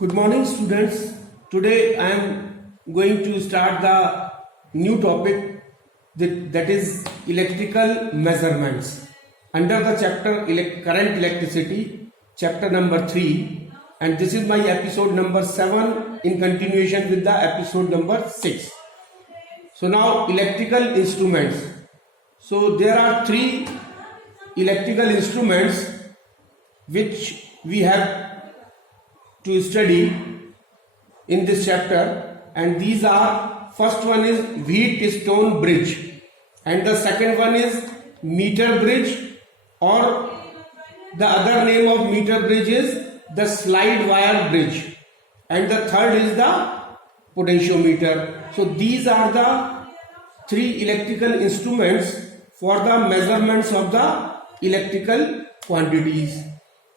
Good morning, students. Today I am going to start the new topic that is electrical measurements under the chapter current electricity, chapter number 3, and this is my episode number 7 in continuation with the episode number 6. So now electrical instruments. So there are 3 electrical instruments which we have to study in this chapter, and these are, first one is Wheatstone bridge, and the second one is meter bridge, or the other name of meter bridge is the slide wire bridge, and the third is the potentiometer. So these are the 3 electrical instruments for the measurements of the electrical quantities.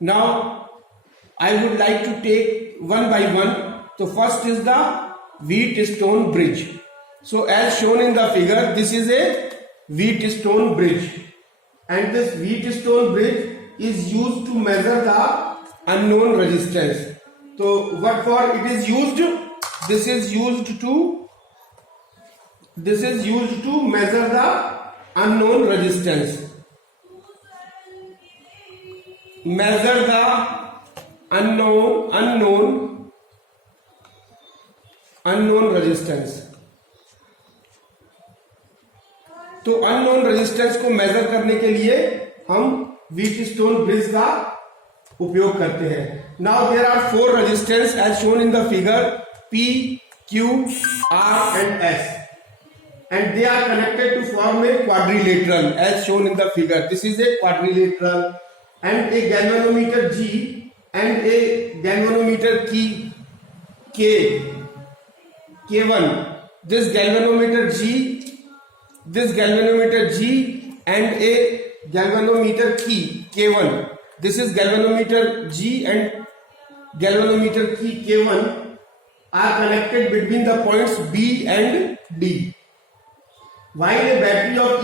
Now I would like to take one by one. So first is the Wheatstone bridge. So as shown in the figure, this is a Wheatstone bridge, and this Wheatstone bridge is used to measure the unknown resistance. So what for it is used? This is used to measure the unknown resistance. Measure the unknown resistance. तो unknown resistance को major करने के लिए हम Wheatstone bridge का उपयोग करते हैं. Now there are 4 resistance as shown in the figure P, Q, R and S, and they are connected to form a quadrilateral as shown in the figure. This is a quadrilateral, and a galvanometer G and a galvanometer key K1. This galvanometer G and a galvanometer key K1. This is galvanometer G and galvanometer key K1 are connected between the points B and D. While a battery of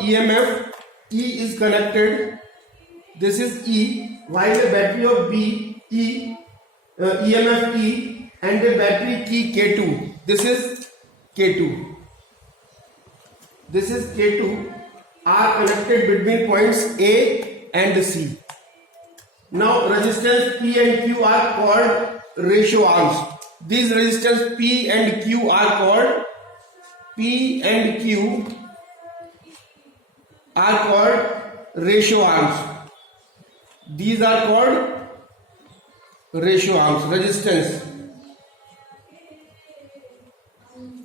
EMF E is connected, this is E, while a battery of EMF E and a battery key K2, this is K2 are connected between points A and C. Now resistance P and Q are called ratio arms. These resistance P and Q are called ratio arms. These are called ratio arms.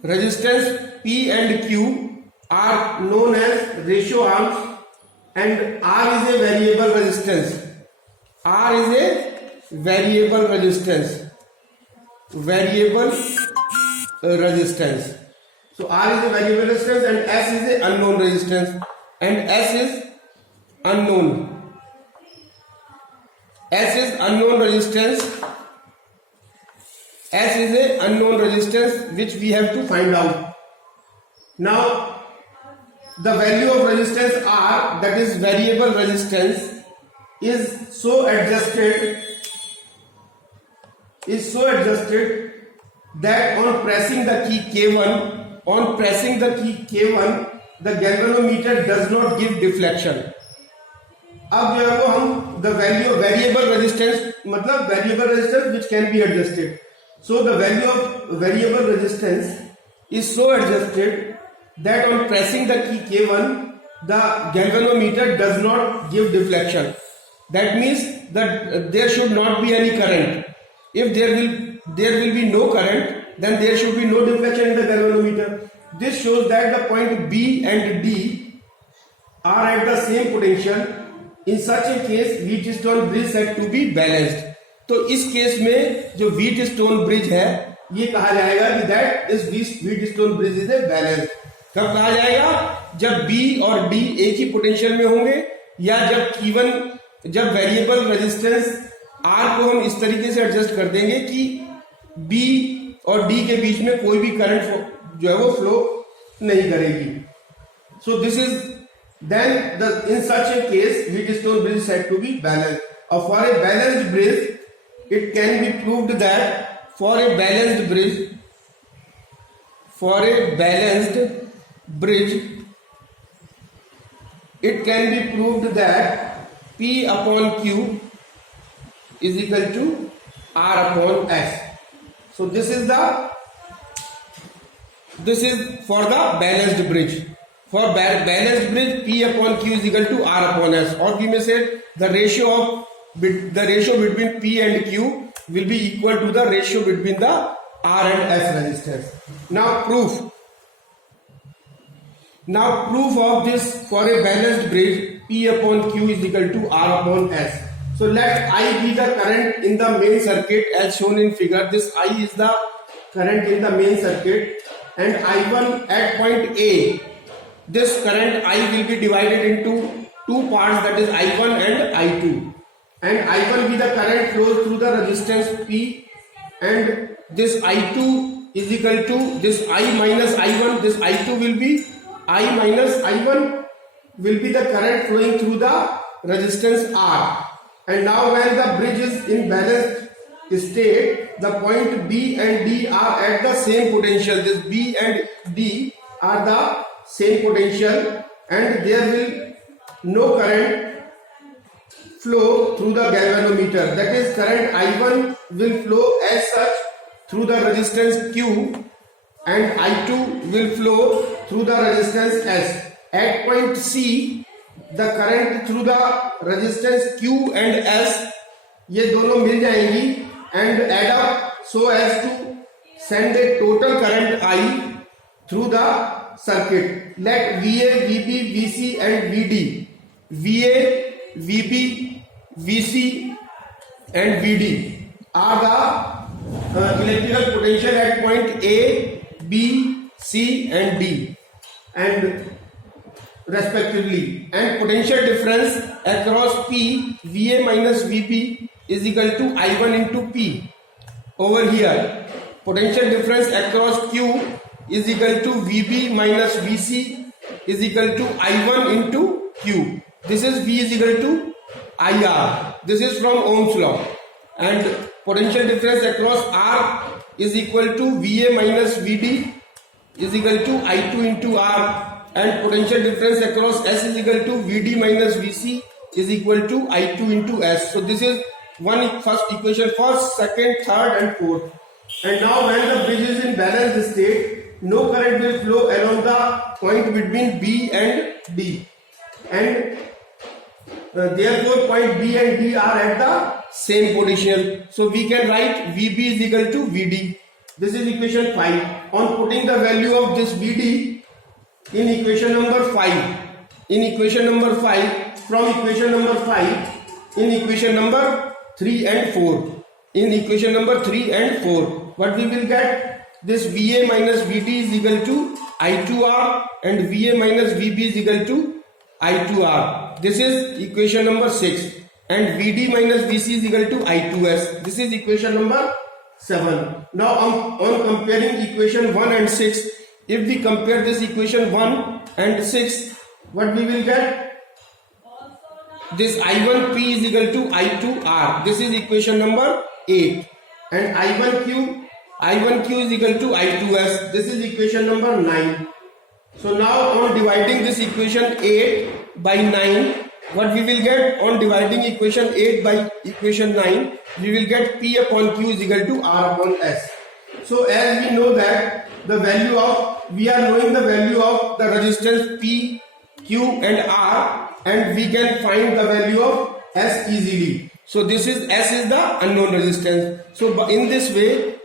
Resistance P and Q are known as ratio arms, and R is a variable resistance. So R is a variable resistance, and S is a unknown resistance, and S is unknown resistance. S is a unknown resistance which we have to find out. Now the value of resistance R, that is variable resistance, is so adjusted that on pressing the key K1, the galvanometer does not give deflection. अब जो है वो हम the value of variable resistance, मतलब variable resistance which can be adjusted. So the value of variable resistance is so adjusted that on pressing the key K1, the galvanometer does not give deflection. That means that there should not be any current. If there will be no current, then there should be no deflection in the galvanometer. This shows that the point B and D are at the same potential. In such a case, Wheatstone bridge said to be balanced. तो इस case में जो Wheatstone bridge है, ये कहा जाएगा कि that is Wheatstone bridge is a balanced. कब कहा जाएगा? जब B और D एक ही पोटेंशियल में होंगे, या जब वेरिएबल रेजिस्टेंस R को हम इस तरीके से एडजस्ट कर देंगे कि B और D के बीच में कोई भी करंट जो है वो फ्लो नहीं करेगी. So this is then in such a case Wheatstone bridge is said to be balanced. For a balanced bridge, it can be proved that for a balanced bridge, it can be proved that P upon Q is equal to R upon S. So this is for the balanced bridge. For balanced bridge, P upon Q is equal to R upon S, or we may say the ratio between P and Q will be equal to the ratio between the R and S resistance. Now proof of this: for a balanced bridge, P upon Q is equal to R upon S. So let I be the current in the main circuit as shown in figure. This I is the current in the main circuit, and I1 at point A. This current I will be divided into two parts, that is I1 and I2. And I1 be the current flows through the resistance P, and this I2 is equal to this I minus I1. This I2 will be I minus I1 will be the current flowing through the resistance R. And now when the bridge is in balanced state, the point B and D are at the same potential. This B and D are the same potential, and there will no current flow through the galvanometer. That is, current I1 will flow as such through the resistance Q, and I2 will flow through the resistance S. At point C, the current through the resistance Q and S, ये दोनों मिल जाएंगी and add up so as to send a total current I through the circuit. Let VA, VB, VC and VD, VA, VB, VC and VD are the electrical potential at point A, B, C and D, and respectively, and potential difference across P, VA minus VB is equal to I1 into P. Over here, potential difference across Q is equal to VB minus VC is equal to I1 into Q. This is V is equal to IR. This is from Ohm's law. And potential difference across R is equal to VA minus VD is equal to I2 into R. And potential difference across S is equal to VD minus VC is equal to I2 into S. So this is first equation, first, second, third and fourth. And now when the bridge is in balanced state, no current will flow along the point between B and D. And therefore point B and D are at the same potential. So we can write VB is equal to VD. This is equation 5. On putting the value of this VD in equation number 5, in equation number 5, from equation number 5, in equation number 3 and 4, in equation number 3 and 4, what we will get? This VA minus VD is equal to I2R and VA minus VB is equal to I2R. This is equation number 6, and VD minus VC is equal to I2S. This is equation number 7. Now on comparing equation 1 and 6, if we compare this equation 1 and 6, what we will get? This I1P is equal to I2R. This is equation number 8. And I1Q is equal to I2S. This is equation number 9. So now on dividing this equation 8 by 9, what we will get? On dividing equation 8 by equation 9, we will get P upon Q is equal to R upon S. So as we know that we are knowing the value of the resistance P, Q and R, and we can find the value of S easily. So this is S is the unknown resistance. So in this way,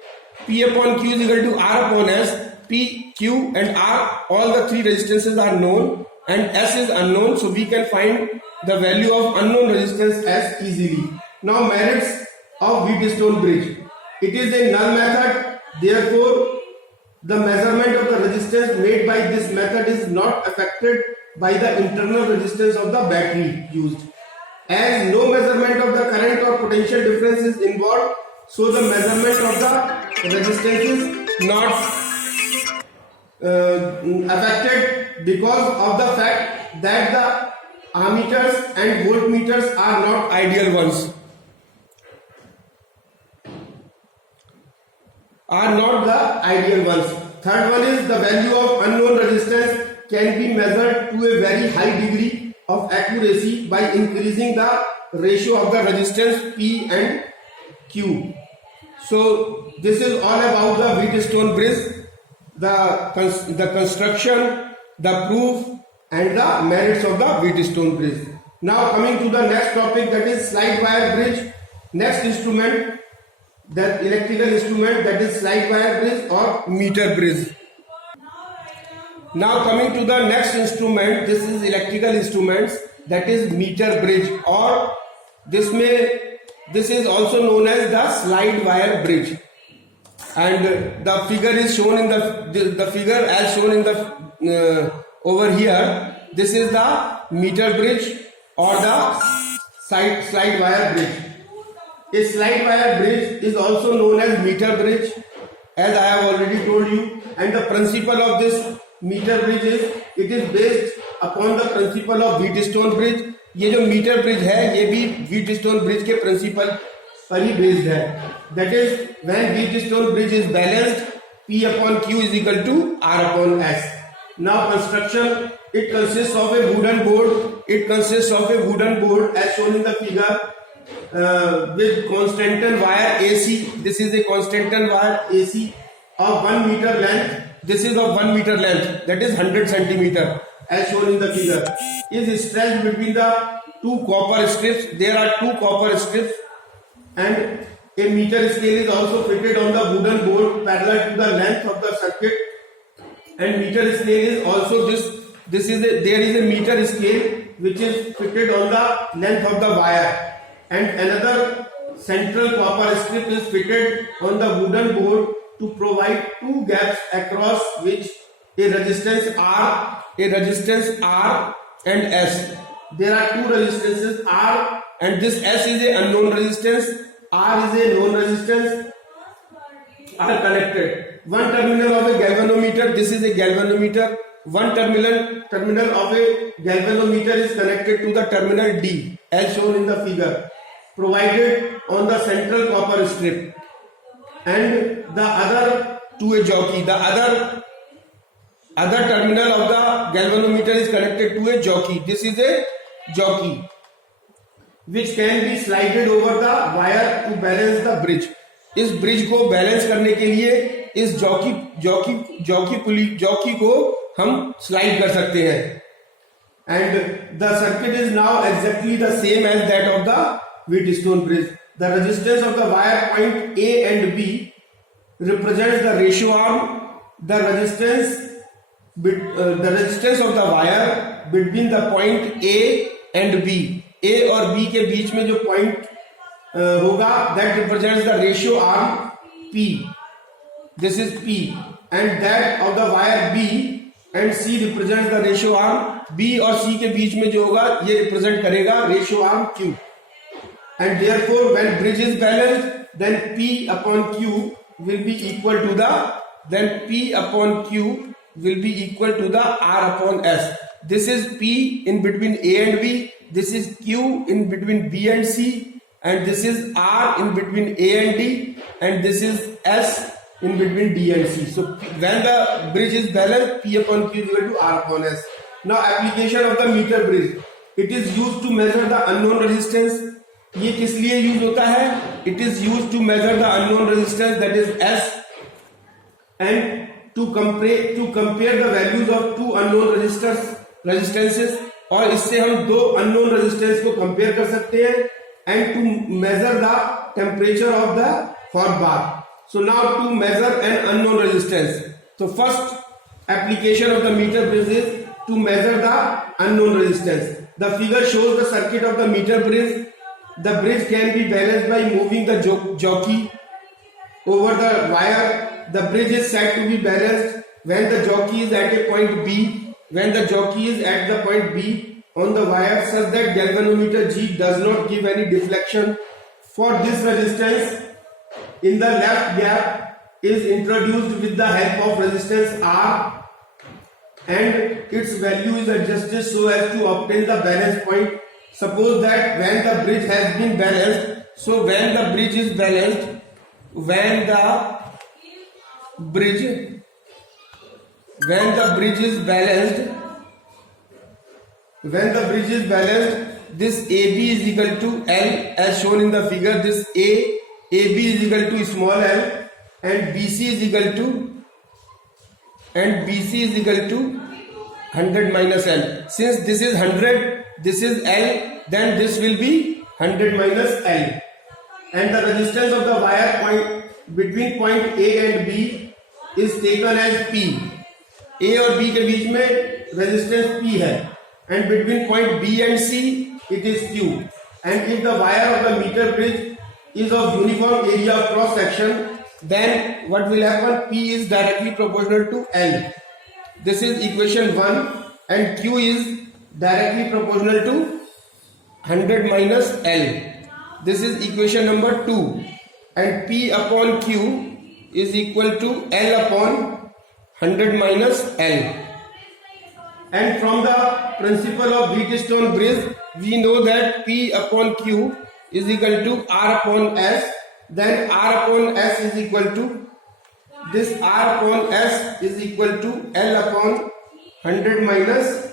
P upon Q is equal to R upon S. P, Q and R, all the three resistances are known, and S is unknown, so we can find the value of unknown resistance S easily. Now merits of Wheatstone bridge. It is a null method, therefore the measurement of the resistance made by this method is not affected by the internal resistance of the battery used. As no measurement of the current or potential difference is involved, so the measurement of the resistance is not affected because of the fact that the ammeters and voltmeters are not ideal ones. are not the ideal ones. Third one is the value of unknown resistance can be measured to a very high degree of accuracy by increasing the ratio of the resistance P and Q. So this is all about the Wheatstone bridge, the construction, the proof and the merits of the Wheatstone bridge. Now coming to the next topic, that is slide wire bridge. Next instrument, the electrical instrument, that is slide wire bridge or meter bridge. Now coming to the next instrument, this is electrical instruments, that is meter bridge, or this is also known as the slide wire bridge. And the figure is shown in the figure as shown in the over here. This is the meter bridge or the slide wire bridge. A slide wire bridge is also known as meter bridge, as I have already told you, and the principle of this meter bridge is, it is based upon the principle of Wheatstone bridge. ये जो metre bridge है ये भी Wheatstone bridge के principal पर ही based है. That is when Wheatstone bridge is balanced, P upon Q is equal to R upon S. Now construction, it consists of a wooden board. It consists of a wooden board as shown in the figure with Constantan wire AC. This is a Constantan wire AC of 1 meter length. This is of 1 meter length, that is 100 centimeter as shown in the figure. Is stretched between the two copper strips. There are two copper strips and a meter scale is also fitted on the wooden board parallel to the length of the circuit. And meter scale is also there is a meter scale which is fitted on the length of the wire, and another central copper strip is fitted on the wooden board to provide two gaps across which a resistance R and S. There are two resistances R, and this S is a unknown resistance, R is a known resistance, are connected. One terminal of a galvanometer, this is a galvanometer. One terminal of a galvanometer is connected to the terminal D as shown in the figure, provided on the central copper strip, and the other to a jockey. The other terminal of the galvanometer is connected to a jockey. This is a jockey which can be slided over the wire to balance the bridge. इस bridge को balance करने के लिए इस jockey को हम slide कर सकते हैं. And the circuit is now exactly the same as that of the Wheatstone bridge. The resistance of the wire point A and B represents the ratio arm. The resistance of the wire between the point A and B, A और B के बीच में जो point होगा, that represents the ratio arm P. This is P, and that of the wire B and C represents the ratio arm. B और C के बीच में जो होगा ये represent करेगा ratio arm Q. And therefore when bridge is balanced, then P upon Q will be equal to the R upon S. This is P in between A and B, this is Q in between B and C, and this is R in between A and D, and this is S in between D and C. So when the bridge is balanced, P upon Q is equal to R upon S. Now application of the meter bridge. It is used to measure the unknown resistance. ये किस लिए use होता है? It is used to measure the unknown resistance, that is S, and to compare the values of two unknown resistances. और इससे हम दो unknown resistance को compare कर सकते हैं, and to measure the temperature of the hot bath. So now to measure an unknown resistance. So first application of the meter bridge is to measure the unknown resistance. The figure shows the circuit of the meter bridge. The bridge can be balanced by moving the jockey over the wire. The bridge is said to be balanced when the jockey is at a point B. When the jockey is at the point B on the wire such that galvanometer G does not give any deflection. For this resistance, in the left gap is introduced with the help of resistance R, and its value is adjusted so as to obtain the balance point. Suppose that when the bridge has been balanced, so when the bridge is balanced, when the bridge, when the bridge is balanced, this AB is equal to L as shown in the figure. This AB is equal to small l and BC is equal to 100 minus L. Since this is 100, this is L, then this will be 100 minus L. And the resistance of the wire point between point A and B is taken as P. A और B के बीच में resistance P है. And between point B and C, it is Q. And if the wire of the meter bridge is of uniform area of cross section, then what will happen? P is directly proportional to L. This is equation 1, and Q is directly proportional to 100 minus L. This is equation number 2, and P upon Q is equal to L upon 100 minus L. And from the principle of Wheatstone bridge, we know that P upon Q is equal to R upon S. Then R upon S is equal to, this R upon S is equal to L upon 100 minus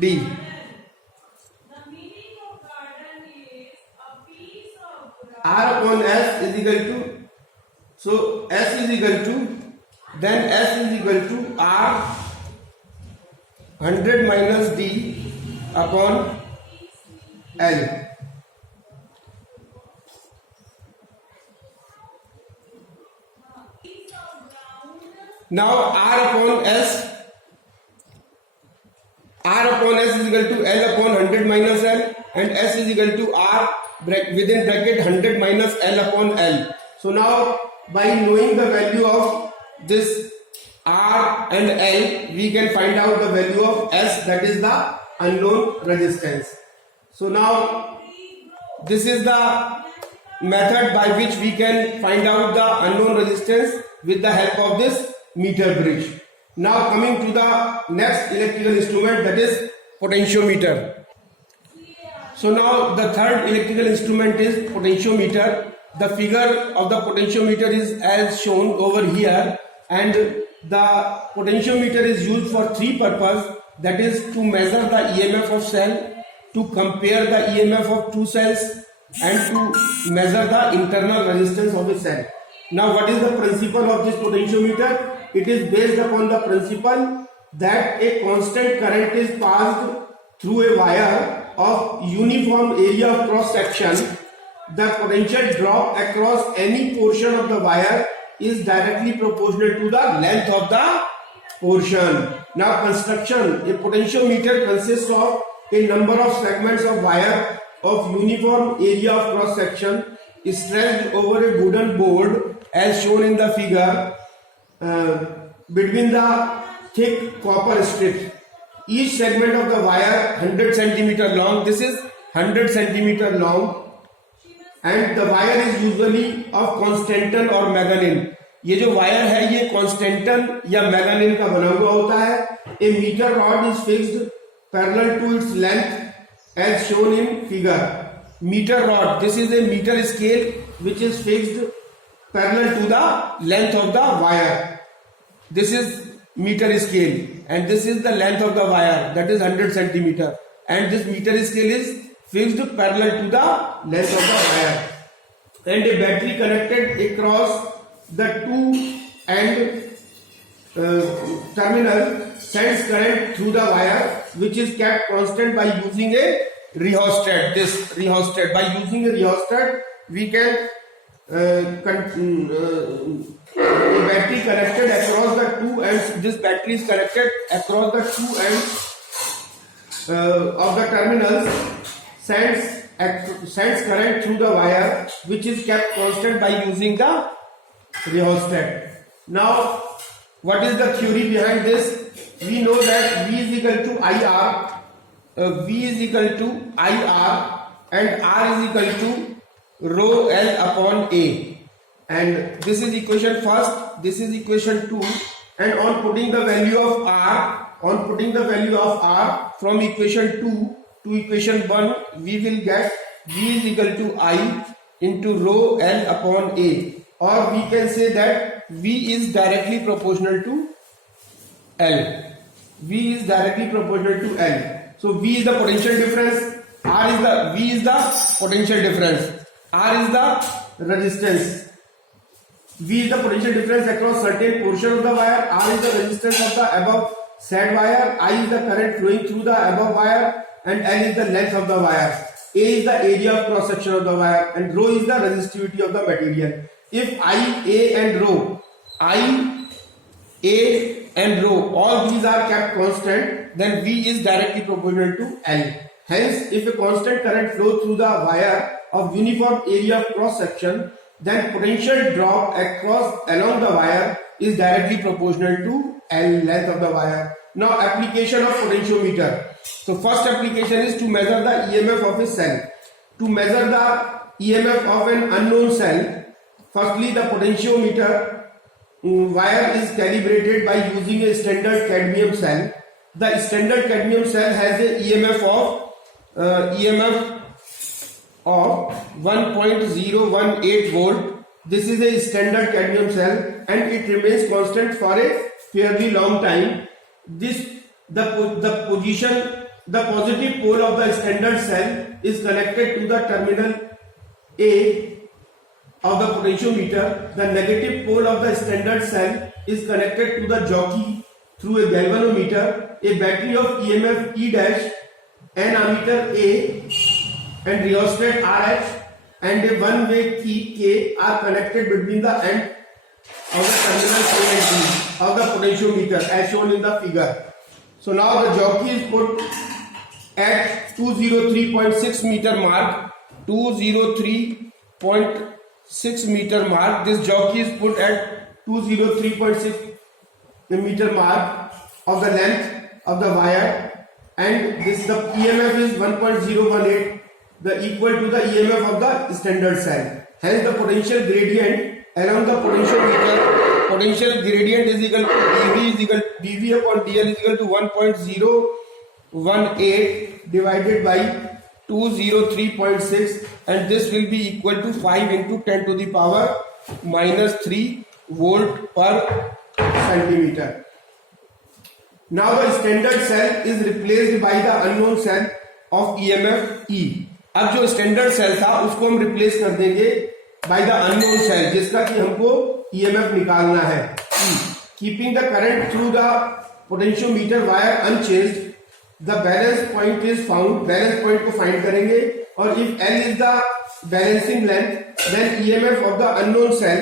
D. R upon S is equal to, so S is equal to, then S is equal to R 100 minus D upon L. Now R upon S is equal to L upon 100 minus L, and S is equal to R within bracket 100 minus L upon L. So now by knowing the value of this R and L, we can find out the value of S, that is the unknown resistance. So now this is the method by which we can find out the unknown resistance with the help of this meter bridge. Now coming to the next electrical instrument, that is potentiometer. So now the third electrical instrument is potentiometer. The figure of the potentiometer is as shown over here, and the potentiometer is used for three purposes, that is to measure the EMF of cell, to compare the EMF of two cells, and to measure the internal resistance of a cell. Now what is the principle of this potentiometer? It is based upon the principle that a constant current is passed through a wire of uniform area of cross section. The potential drop across any portion of the wire is directly proportional to the length of the portion. Now construction, a potentiometer consists of a number of segments of wire of uniform area of cross section stretched over a wooden board as shown in the figure between the thick copper strips. Each segment of the wire 100 centimeter long. This is 100 centimeter long, and the wire is usually of Constantan or Manganin. ये जो wire है ये constantan या मैगनीन का बना हुआ होता है. A meter rod is fixed parallel to its length as shown in figure. Meter rod, this is a meter scale which is fixed parallel to the length of the wire. This is meter scale, and this is the length of the wire, that is 100 centimeter, and this meter scale is fixed parallel to the length of the wire. And a battery connected across the two end terminal sends current through the wire, which is kept constant by using a rheostat. This rheostat, by using a rheostat, we can a battery connected across the two ends. This battery is connected across the two ends of the terminals, sends current through the wire, which is kept constant by using the rheostat. Now, what is the theory behind this? We know that V is equal to IR, V is equal to IR, and R is equal to rho L upon A. And this is equation first, this is equation 2, and on putting the value of R, from equation 2 to equation 1, we will get V is equal to I into rho L upon A, or we can say that V is directly proportional to L. V is directly proportional to L. So V is the potential difference, V is the potential difference, R is the resistance. V is the potential difference across certain portion of the wire, R is the resistance of the above said wire, I is the current flowing through the above wire, and L is the length of the wire. A is the area of cross section of the wire, and rho is the resistivity of the material. If I, A and rho, I, A and rho, all these are kept constant, then V is directly proportional to L. Hence, if a constant current flows through the wire of uniform area of cross section, then potential drop along the wire is directly proportional to L, length of the wire. Now, application of potentiometer. So, first application is to measure the EMF of a cell. To measure the EMF of an unknown cell, firstly the potentiometer wire is calibrated by using a standard cadmium cell. The standard cadmium cell has a EMF of 1.018 volt. This is a standard cadmium cell and it remains constant for a fairly long time. The positive pole of the standard cell is connected to the terminal A of the potentiometer. The negative pole of the standard cell is connected to the jockey through a galvanometer. A battery of EMF E dash, an ammeter A, and rheostat RH and a one-way key K are connected between the end of the terminal A and B of the potentiometer as shown in the figure. So now the jockey is put at 203.6 meter mark. 203.6 meter mark. This jockey is put at 203.6 meter mark of the length of the wire, and the EMF is 1.018, the equal to the EMF of the standard cell. Hence the potential gradient along the potentiometer, potential gradient is equal to dV upon dL is equal to 1.018 divided by 203.6, and this will be equal to 5 into 10 to the power minus 3 volt per centimeter. Now the standard cell is replaced by the unknown cell of EMF E. अब जो standard cell था उसको हम replace कर देंगे by the unknown cell जिसका कि हमको EMF निकालना है. Keeping the current through the potentiometer wire unchanged, the balance point is found. Balance point को फाइंड करेंगे और if L is the balancing length, then EMF of the unknown cell